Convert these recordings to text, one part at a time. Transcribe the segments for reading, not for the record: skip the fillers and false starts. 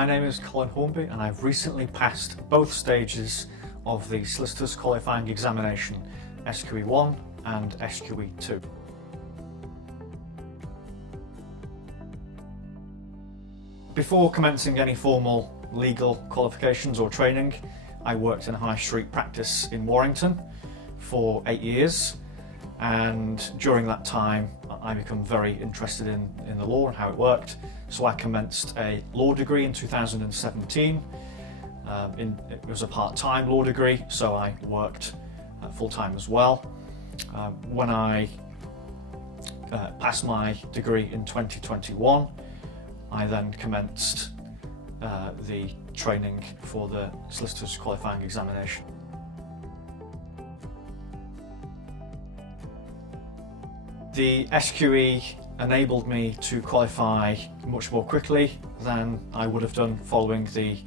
My name is Colin Hornby and I've recently passed both stages of the Solicitors Qualifying Examination, SQE 1 and SQE 2. Before commencing any formal legal qualifications or training, I worked in a high street practice in Warrington for 8 years, and during that time I became very interested in the law and how it worked, so I commenced a law degree in 2017. It was a part-time law degree, so I worked full-time as well. When I passed my degree in 2021, I then commenced the training for the Solicitors Qualifying Examination. The SQE enabled me to qualify much more quickly than I would have done following the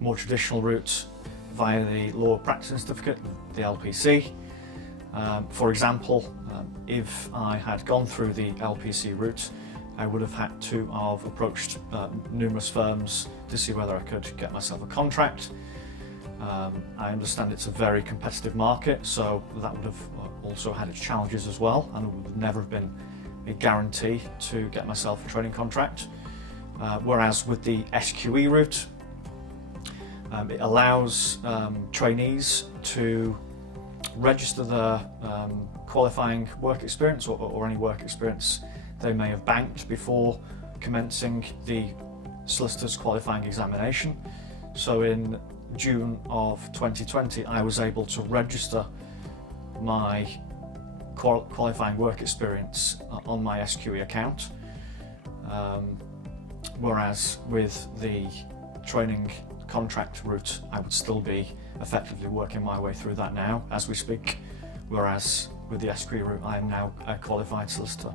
more traditional route via the Law Practicing Certificate, the LPC. For example, if I had gone through the LPC route, I would have had to have approached numerous firms to see whether I could get myself a contract. I understand it's a very competitive market, so that would have also had its challenges as well, and it would never have been a guarantee to get myself a training contract. Whereas with the SQE route, it allows trainees to register their qualifying work experience or any work experience they may have banked before commencing the Solicitors Qualifying Examination. So in June of 2020 I was able to register my qualifying work experience on my SQE account, whereas with the training contract route I would still be effectively working my way through that now as we speak, whereas with the SQE route I am now a qualified solicitor.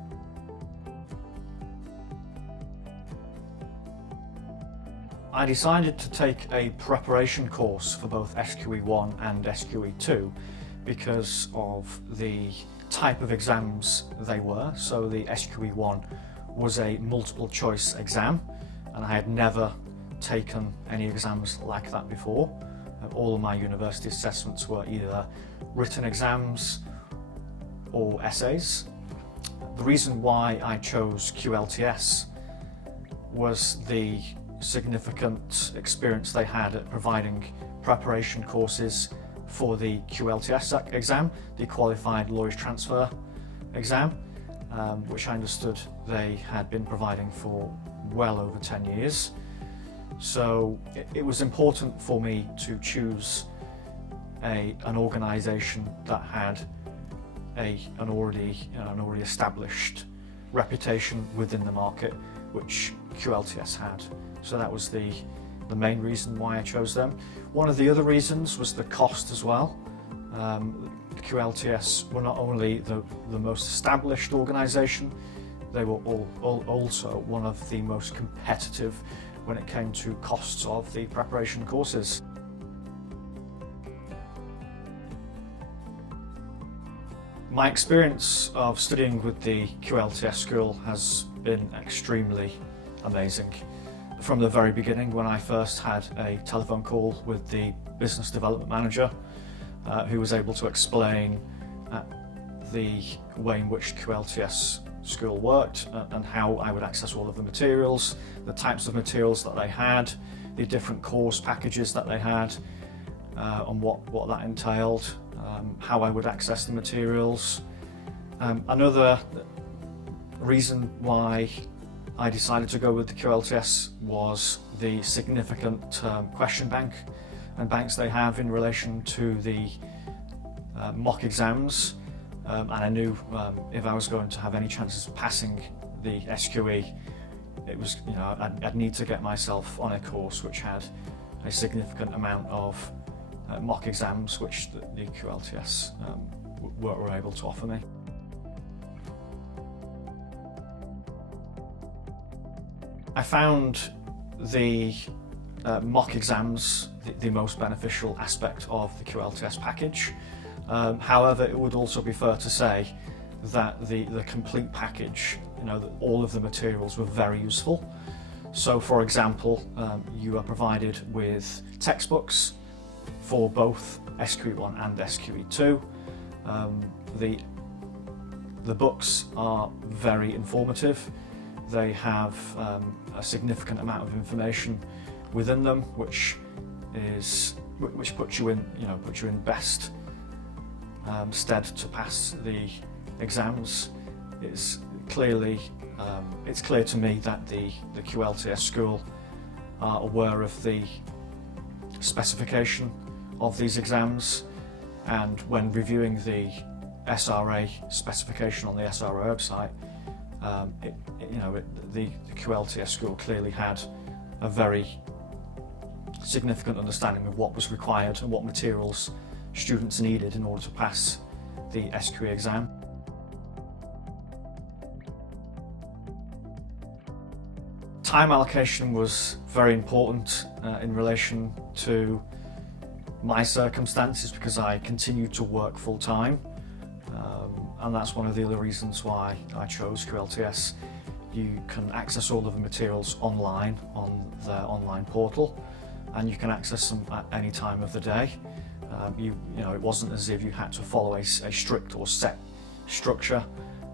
I decided to take a preparation course for both SQE 1 and SQE 2 because of the type of exams they were. So the SQE 1 was a multiple choice exam, and I had never taken any exams like that before. All of my university assessments were either written exams or essays. The reason why I chose QLTS was the significant experience they had at providing preparation courses for the QLTS exam, the Qualified Lawyers Transfer exam, which I understood they had been providing for well over 10 years. So it was important for me to choose an organisation that had an already established reputation within the market, which QLTS had. So that was the main reason why I chose them. One of the other reasons was the cost as well. QLTS were not only the most established organisation, they were also one of the most competitive when it came to costs of the preparation courses. My experience of studying with the QLTS school has been extremely amazing. From the very beginning, when I first had a telephone call with the business development manager, who was able to explain the way in which QLTS school worked and how I would access all of the materials, the types of materials that they had, the different course packages that they had, and what that entailed, how I would access the materials. Another reason why I decided to go with the QLTS was the significant question bank and banks they have in relation to the mock exams, and I knew if I was going to have any chances of passing the SQE, it was, I'd need to get myself on a course which had a significant amount of mock exams, which the QLTS were able to offer me. I found the mock exams the most beneficial aspect of the QLTS package. However, it would also be fair to say that the complete package, that all of the materials were very useful. So for example, you are provided with textbooks for both SQE1 and SQE2. The books are very informative. They have a significant amount of information within them, which puts you in best stead to pass the exams. It's clear to me that the QLTS school are aware of the specification of these exams, and when reviewing the SRA specification on the SRA website, the QLTS school clearly had a very significant understanding of what was required and what materials students needed in order to pass the SQE exam. Time allocation was very important in relation to my circumstances, because I continued to work full-time, and that's one of the other reasons why I chose QLTS. You can access all of the materials online on their online portal, and you can access them at any time of the day. It wasn't as if you had to follow a strict or set structure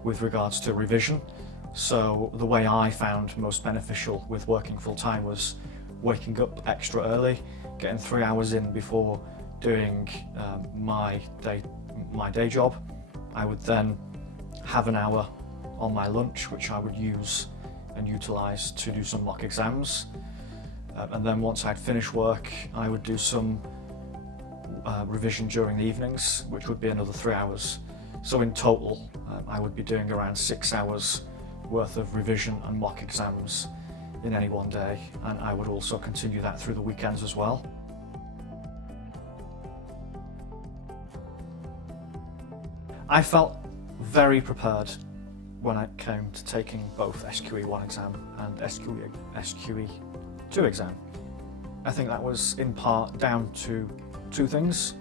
with regards to revision. So the way I found most beneficial with working full-time was waking up extra early, getting 3 hours in before doing my day job. I would then have an hour on my lunch, which I would use and utilise to do some mock exams. And then once I'd finished work, I would do some revision during the evenings, which would be another 3 hours. So in total, I would be doing around 6 hours worth of revision and mock exams in any one day, and I would also continue that through the weekends as well. I felt very prepared when it came to taking both SQE1 exam and SQE2 exam. I think that was in part down to two things.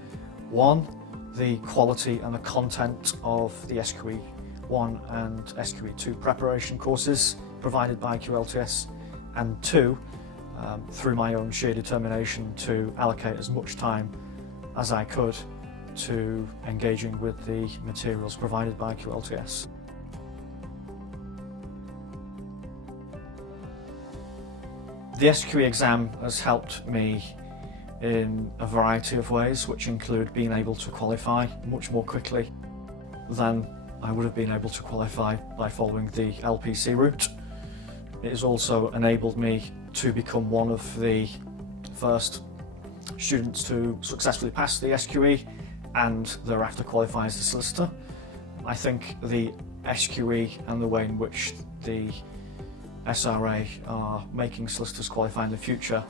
One, the quality and the content of the SQE1 and SQE2 preparation courses provided by QLTS, and two, through my own sheer determination to allocate as much time as I could to engaging with the materials provided by QLTS. The SQE exam has helped me in a variety of ways, which include being able to qualify much more quickly than I would have been able to qualify by following the LPC route. It has also enabled me to become one of the first students to successfully pass the SQE and thereafter qualify as a solicitor. I think the SQE and the way in which the SRA are making solicitors qualify in the future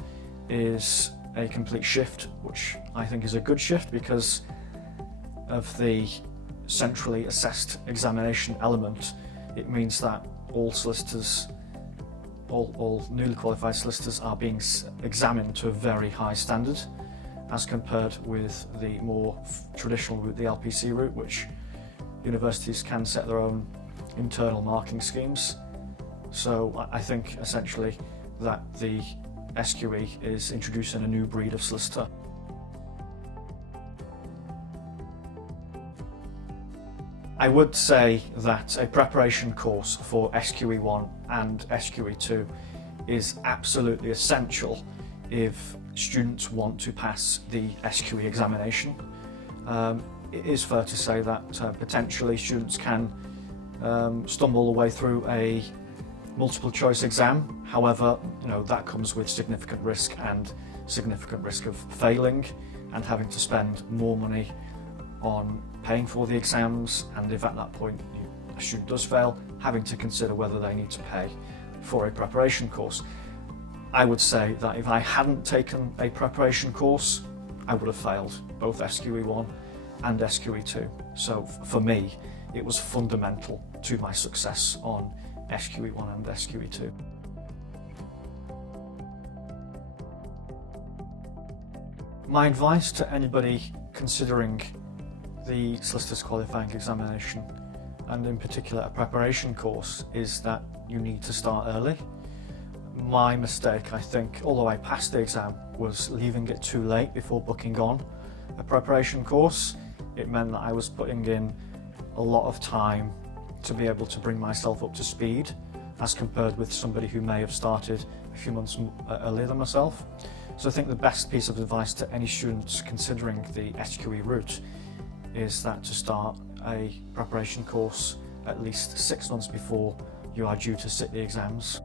is a complete shift, which I think is a good shift because of the centrally assessed examination element. It means that all solicitors, all newly qualified solicitors are being examined to a very high standard as compared with the more traditional route, the LPC route, which universities can set their own internal marking schemes. So I think essentially that the SQE is introducing a new breed of solicitor. I would say that a preparation course for SQE1 and SQE2 is absolutely essential if students want to pass the SQE examination. It is fair to say that potentially students can stumble the way through a multiple choice exam. However, that comes with significant risk of failing and having to spend more money on paying for the exams, and if at that point a student does fail, having to consider whether they need to pay for a preparation course. I would say that if I hadn't taken a preparation course, I would have failed both SQE1 and SQE2. So for me, it was fundamental to my success on SQE1 and SQE2. My advice to anybody considering the Solicitors Qualifying Examination, and in particular a preparation course, is that you need to start early. My mistake, I think, although I passed the exam, was leaving it too late before booking on a preparation course. It meant that I was putting in a lot of time to be able to bring myself up to speed, as compared with somebody who may have started a few months earlier than myself. So I think the best piece of advice to any students considering the SQE route is that to start a preparation course at least 6 months before you are due to sit the exams.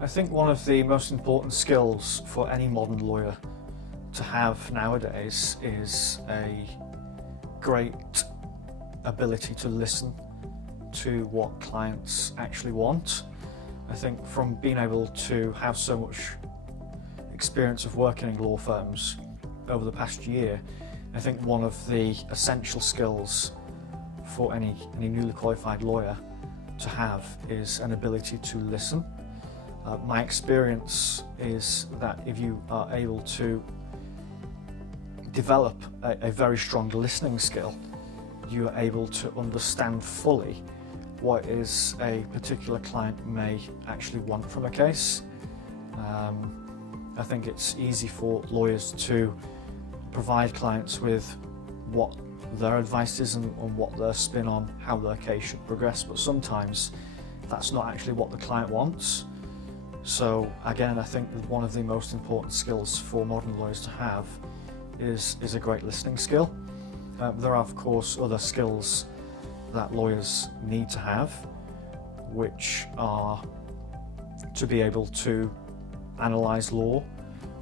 I think one of the most important skills for any modern lawyer to have nowadays is a great ability to listen to what clients actually want. I think from being able to have so much experience of working in law firms over the past year, I think one of the essential skills for any newly qualified lawyer to have is an ability to listen. My experience is that if you are able to develop a very strong listening skill, you are able to understand fully what is a particular client may actually want from a case. I think it's easy for lawyers to provide clients with what their advice is and what their spin on how their case should progress, but sometimes that's not actually what the client wants. So again, I think that one of the most important skills for modern lawyers to have is a great listening skill. There are of course other skills that lawyers need to have, which are to be able to analyse law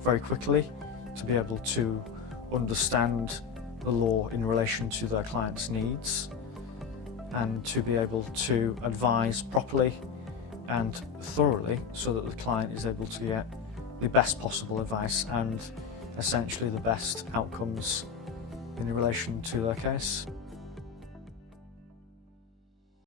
very quickly, to be able to understand the law in relation to their client's needs, and to be able to advise properly and thoroughly so that the client is able to get the best possible advice and essentially the best outcomes in relation to their case.